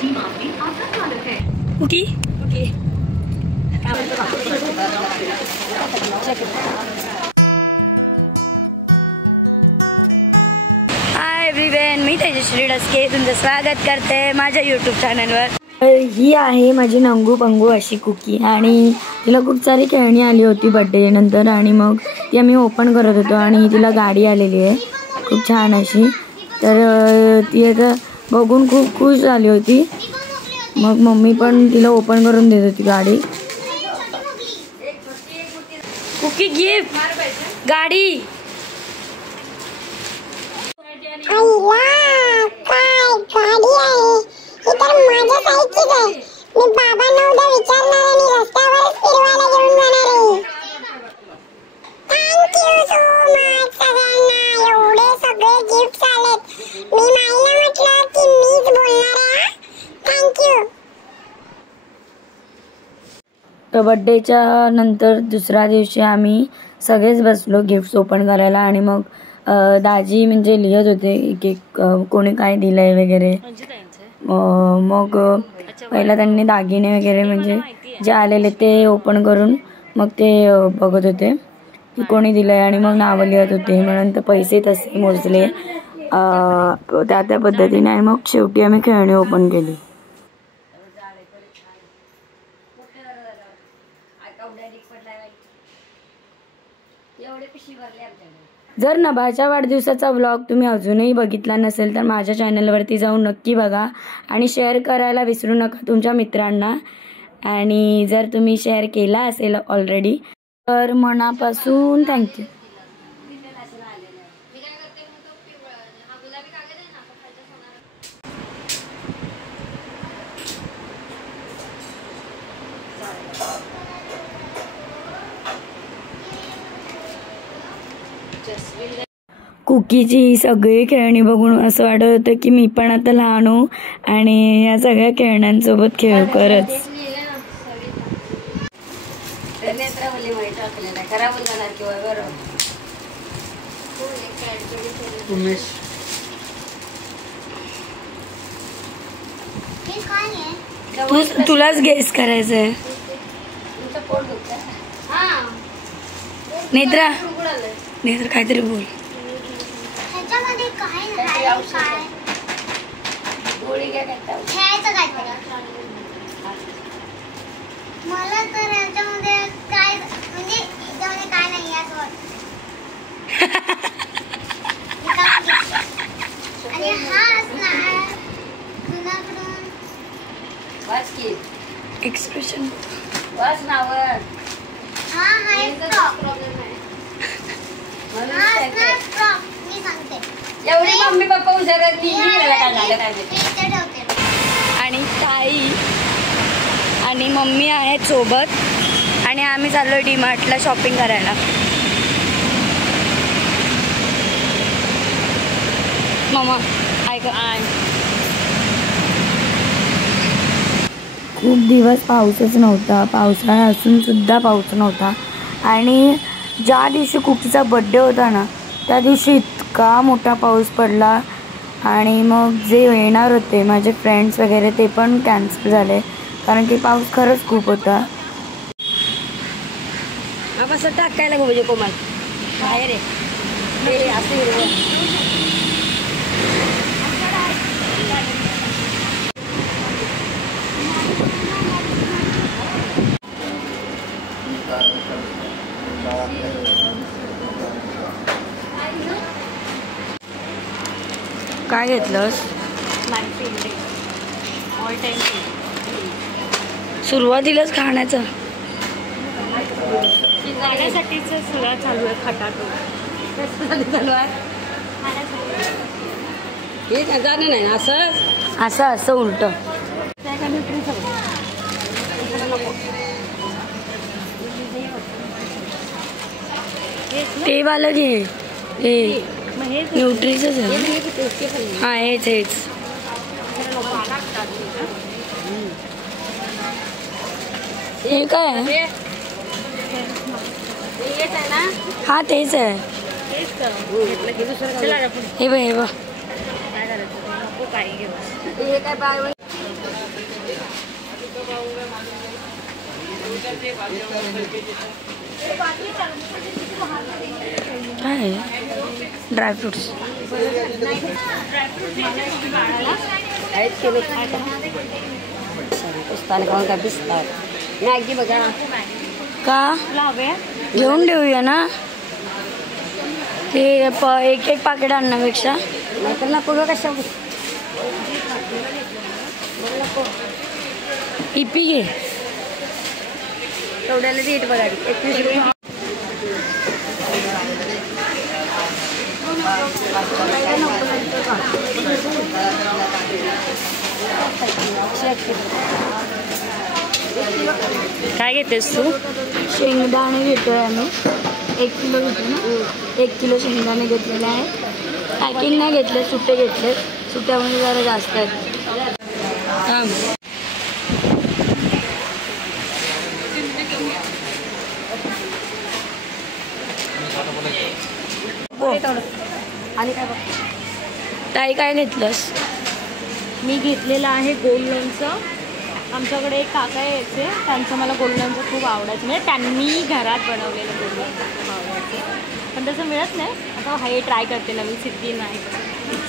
Cookie hi everyone, मी तेजश्री डस्के तुमचं स्वागत करते माझ्या यूट्यूब चॅनलवर. ही आहे माझी नंगू पंगू अशी कुकी आणि तिला खूप सारी खेळणी आली होती बड्डे नंतर आणि मग ती आम्ही ओपन करत होतो आणि तिला गाडी आलेली आहे खूप छान अशी. तर ती आता बघून खूप खुश झाली होती. मग मम्मी पण तिला ओपन करून देत होती गाडी. कुकी गिफ्ट गाडी. बर्थडेच्या नंतर दुसऱ्या दिवशी आम्ही सगळेच बसलो गिफ्ट्स ओपन करायला आणि मग दाजी म्हणजे लिहित होते एक एक कोणी काय दिलंय वगैरे. मग पहिला त्यांनी दागिने वगैरे म्हणजे जे आलेले ते ओपन करून मग ते बघत होते की कोणी दिलंय आणि मग नावं लिहित होते. मग नंतर पैसे तसे मोजले त्या पद्धतीने आणि मग शेवटी आम्ही खेळणी ओपन केली. जर नभाच्या वाढदिवसाचा व्लॉग तुम्ही अजूनही बघितला नसेल तर माझ्या चॅनलवरती जाऊन नक्की बघा आणि शेअर करायला विसरू नका तुमच्या मित्रांना. आणि जर तुम्ही शेअर केला असेल ऑलरेडी तर मनापासून थँक्यू. कुकीची सगळी खेळणी बघून असं वाटत होतं की मी पण आता लहान हो आणि या सगळ्या खेळण्यांसोबत खेळ करत. तुलाच गेस करायचंय. नेत्रा काहीतरी बोल. मला तर याच्यामध्ये काय म्हणजे याच्यामध्ये काय नाही असं आणि हा असणार जुनाकडून वाच की एक्सप्रेशन वाच नावर. हा हा एक प्रॉब्लेम आहे. हा असणार प्रॉब्लेम मी सांगते. एवढी मम्मी पप्पा उजारत मी काय झालं काय ठेवते. आणि ताई आणि मम्मी आहेत सोबत आणि आम्ही चाललो डीमार्टला शॉपिंग करायला. मम्मा ऐक खूप दिवस पाऊसच नव्हता. पावसाळा असून सुद्धा पाऊस नव्हता आणि ज्या दिवशी कुकीचा बड्डे होता ना त्या दिवशी इतका मोठा पाऊस पडला आणि मग जे येणार होते माझे फ्रेंड्स वगैरे ते पण कॅन्सल झाले कारण की पाऊस खरंच खूप होता. असं टाकायला म्हणजे कोमाल बाहेर आहे असं. काय घेतलंस? सुरुवातीलाच खाण्याचं खाण्यासाठीच सगळं चालू आहे. खटाटो चालू आहे हे जाणं नाही असं असं असं उलट. ते वाला घे. हे न्यूट्रीचंच आहे. हा हेच हे काय आहे? हा तेच आहे. हे बघ हे बघ. काय ड्रायफ्रुट्स का घेऊन देऊया ना ते एक एक पाकिट आणण्यापेक्षा नाहीतर नको ग कशा इपी घे तेवढ्याला रेट बघा 21 रुपये काय घेतेस तू? शेंगदाणे घेतोय आम्ही 1 किलो घेतो ना 1 किलो शेंगदाणे घेतलेले आहे पॅकिंग नाही घेतले सुट्टे घेतले सुट्ट्यामध्ये जरा जास्त आहेत आणि काय बघ ताई काय घेतलंस मी घेतलेलं आहे गोल्ड लोणचं आमच्याकडे एक काका यायचे त्यांचं मला गोल्ड लोणचं खूप आवडायचं म्हणजे त्यांनी घरात बनवलेलं गोल्ड लोणचं खूप आवडायचं पण तसं मिळत नाही आता हे ट्राय करते नवीन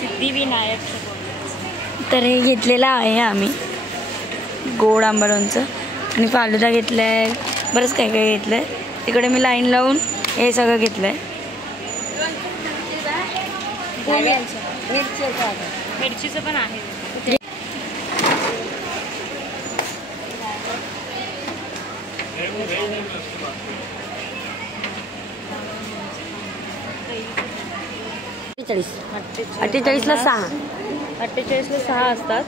सिद्धिविनायक तर हे घेतलेलं आहे आम्ही गोड आंबा लोणचं आणि फालुदा घेतला आहे बरंच काय काय घेतलं आहे तिकडे मी लाईन लावून हे सगळं घेतलं आहे मिरचीचं पण आहे अठ्ठेचाळीसला 6 48ला 6 असतात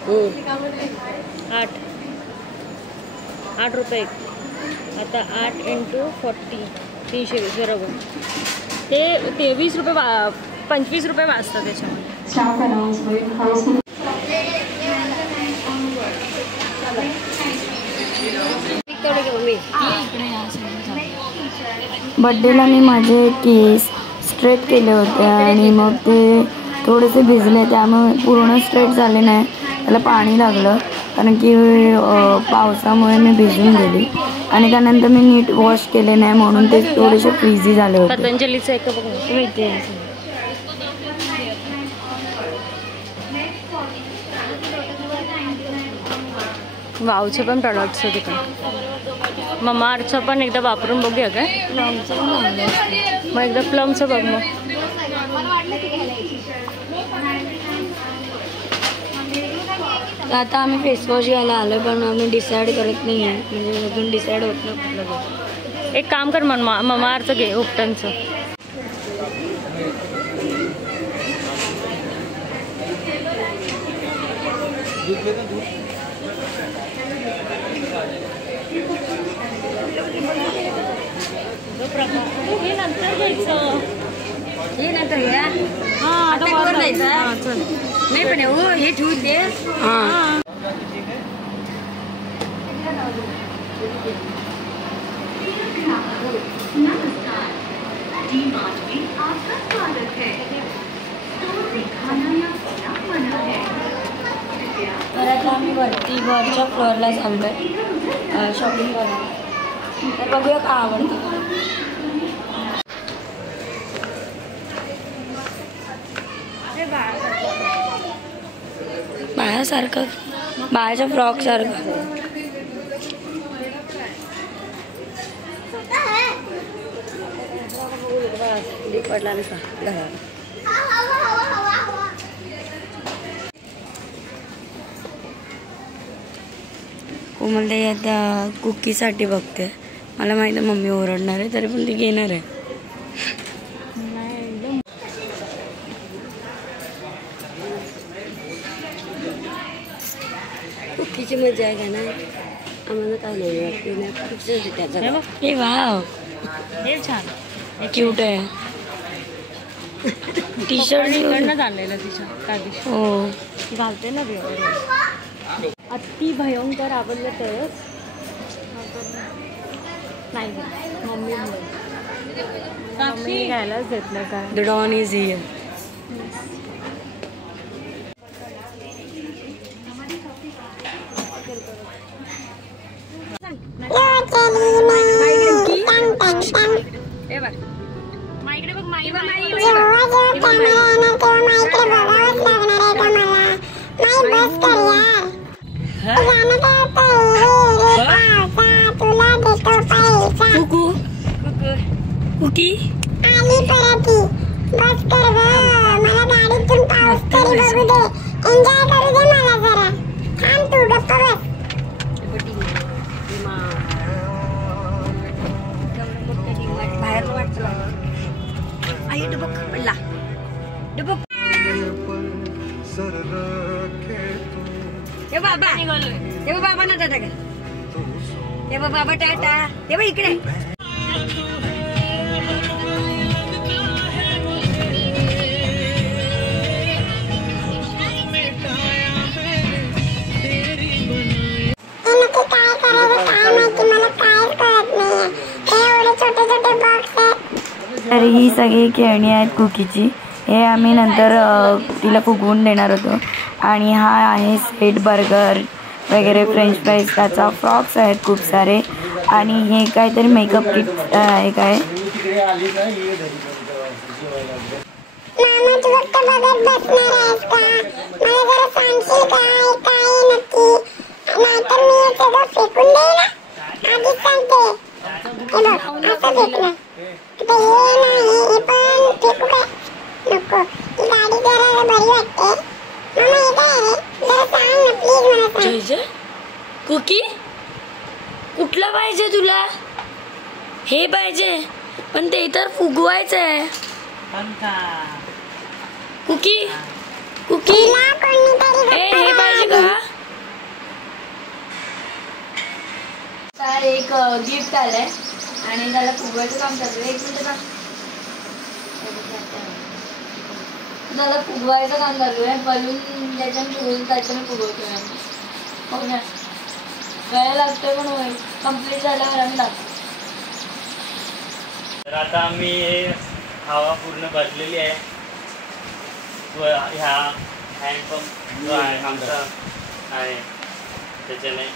8 रुपये आता 8 × 40 320 बरोबर ते 23 रुपये 25 रुपये वाजतात त्याच्यामध्ये बड्डेला मी माझे केस स्ट्रेट केले होते आणि मग ते थोडेसे भिजले त्यामुळे पूर्ण स्ट्रेट झाले नाही त्याला पाणी लागलं कारण की पावसामुळे मी भिजून गेली आणि त्यानंतर मी नीट वॉश केले नाही म्हणून ते थोडेसे फ्रीझी झाले होते पतंजलीचं एक माहिती वावचे पण प्रॉडक्ट्स होते तिकडे ममाअर्थचं पण एकदा वापरून बघूया काय मग एकदा प्लमचं बघ मग आता आम्ही फेसवॉश घ्यायला आलो पण आम्ही डिसाईड करत नाही आहे म्हणजे अजून डिसाईड होत नाही कुठलं एक काम कर मग ममाअर्थचं घे उपटनचं हे नंतर घ्यायचं हे नंतर घ्या हां आता वर जायचं चल नाही पण हो हे ठेवून दे हां तर आता आम्ही वरच्या फ्लोअरला चाललो आहे शॉपिंग करायला तर बघूया का आवडतं बाळासारखं बाळाच्या फ्रॉक सारखं पडला कोमल ताई आता कुकीसाठी बघते मला माहिती आहे मम्मी ओरडणार आहे तरी पण ती घेणार आहे कुकीची मजा आहे का ना आम्हाला काय नाही वाटते वाव हे छान क्यूट आहे टी शर्ट इकडनंच आणलेलं तिच्या त्या दिवशी हो ती घालते ना अति भयंकर आवडलं तरच नाही मम्मी घ्यायलाच देत नाही काय the don is here Yeah, बघ माईकडे बघ माई जेव्हा कॅमेरा येणार तेव्हा माईकडे बघावंच लागणार आहे का मला. माई बस कर यार. गाणं काय होतं रे पावसा तुला देतो पैसा. कुकू कुकी आली परती बस कर ग. मला गाडीतून पाऊस तरी बघू दे. एन्जॉय करू दे मला जरा. थांब तू गप्प बस. बाहेर वाटतं आई डुबक पडला डुबक. हे बाबा हे बाबा ना टाटा काय हे बाबा टाटा हे बघ इकडे. तर ही सगळी खेळणी आहेत कुकीची. हे आम्ही नंतर तिला फुगवून देणार होतो. आणि हा आहे सेट बर्गर वगैरे फ्रेंच फ्राईज त्याचा फ्रॉक्स आहेत खूप सारे. आणि हे काहीतरी मेकअप किट आहे काय. मामा तू फक्त बघत बसणार आहेस का? मला जरा सांगशील काय काय नक्की. नाहीतर मी हे सगळं फेकून देईन. आधीच सांगते. हे बघ असं फेकलं. आता हे नाही हे पण फेकू काय नको. ही गाडी जरा बरी वाटते. मामा हे काय रे जरा सांग ना प्लीज मला सांग. कुकी कुठलं पाहिजे तुला. हे पाहिजे पण ते तर फुगवायचं आहे. कुकी कुकी हे पाहिजे का. तर एक गिफ्ट आलंय आणि त्याला फुगवायचं काम चालू आहे. 1 मिनिट का त्याला फुगवायचं काम चालू आहे. बलून ज्याच्याने फुगवून त्याच्याने फुगवतोय आम्ही. हो ना वेळ लागतोय पण होईल. कम्प्लीट झाल्यावर आम्ही लागतो. तर आता आम्ही हवा पूर्ण भरलेली आहे. ह्या हँडपंप जो आहे आमचा आहे त्याच्याने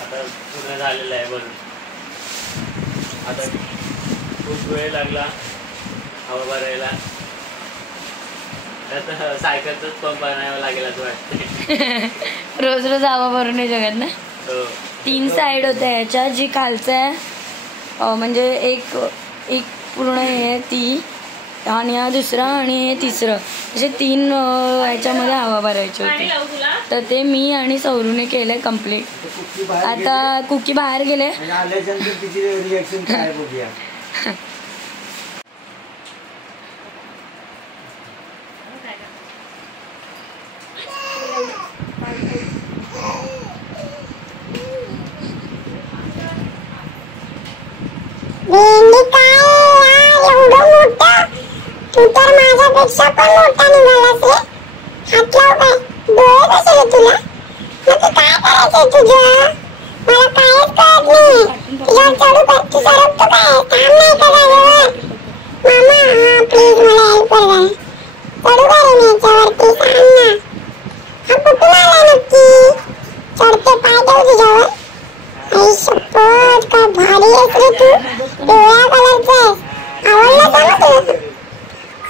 आता पूर्ण झालेलं आहे भरून. आता खूप वेळ लागला हवा भरायला. आता सायकलचाच पंप आणावा लागेल असं वाटतं. रोज रोज हवा भरून नाही जगत ना. 3 साईड होत्या याच्या. जी खालचं आहे म्हणजे एक पूर्ण हे ती आणि हा दुसरा आणि हे तिसरं असे 3 ह्याच्यामध्ये हवा भरायची होती. तर ते मी आणि सौरूने केले कम्प्लीट. आता कुकी बाहेर गेले. भेंडी काय यार एवढं मोठं. तू तर माझ्यापेक्षा पण मोठा निघालास रे. हात लाव काय डोळे कशाले तुला. नक्की काय करायचंय तुझं. मला काहीच कळत नाही. तुझ्यावर चढू का तू सरकतो काय. काम नाही का जागेवर. मामा हा प्लीज मला हेल्प कर जरा. चढू का रे मी याच्यावरती सांग ना. हा कुठून आला नक्की. चढते पाय देऊ तुझ्यावर. आई शपथ काय भारी आहेस रे तू. पिवळ्या कलरचा आहेस. आवडला का ना तुला.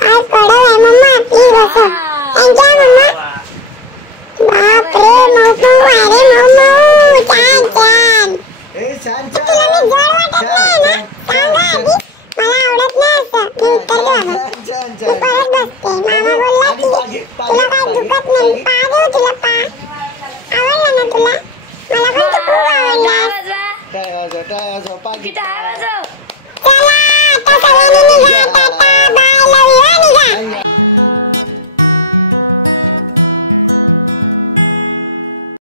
काय कडव आहे मम्मा प्लीज बसव. Enjoy mumma. बापरे मऊ आहे रे मऊ. छान छान. तुला मी जोड वाटत नाही ना. सांग आधी मला आवडत नाही असं. मी उत्तर देऊ आपण. मी परत बसते. मामा बोलला की तुला काय दुखत नाही. पा देऊ तुला